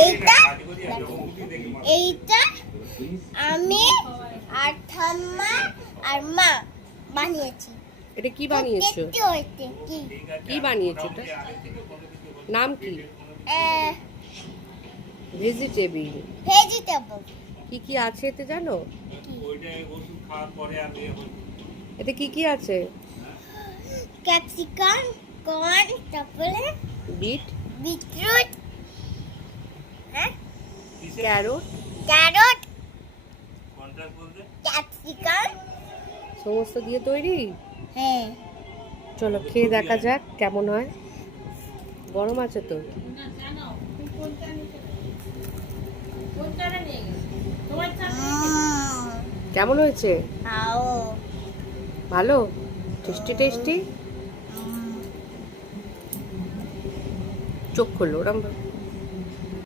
এইটা এইটা আমি আর ঠাম্মা আর মা বানিয়েছি। এটা কি বানিয়েছো? কি? বানিয়েছো এটা? নাম কি? ভেজিটেবিল। ভেজিটেবল। কি কি আছে এতে জানো? এতে কি কি আছে? ক্যাপসিকাম কর্ন তারপরে beet. Beetroot carrot. Carrot. Capsicum. সমস্ত দিয়ে তৈরি? হ্যাঁ। চলো খেয়ে দেখা যাক কেমন হয়। গরম আছে তো? কেমন হয়েছে? ভালো? Tasty tasty? চোখ খোলো ওরম ভাবে।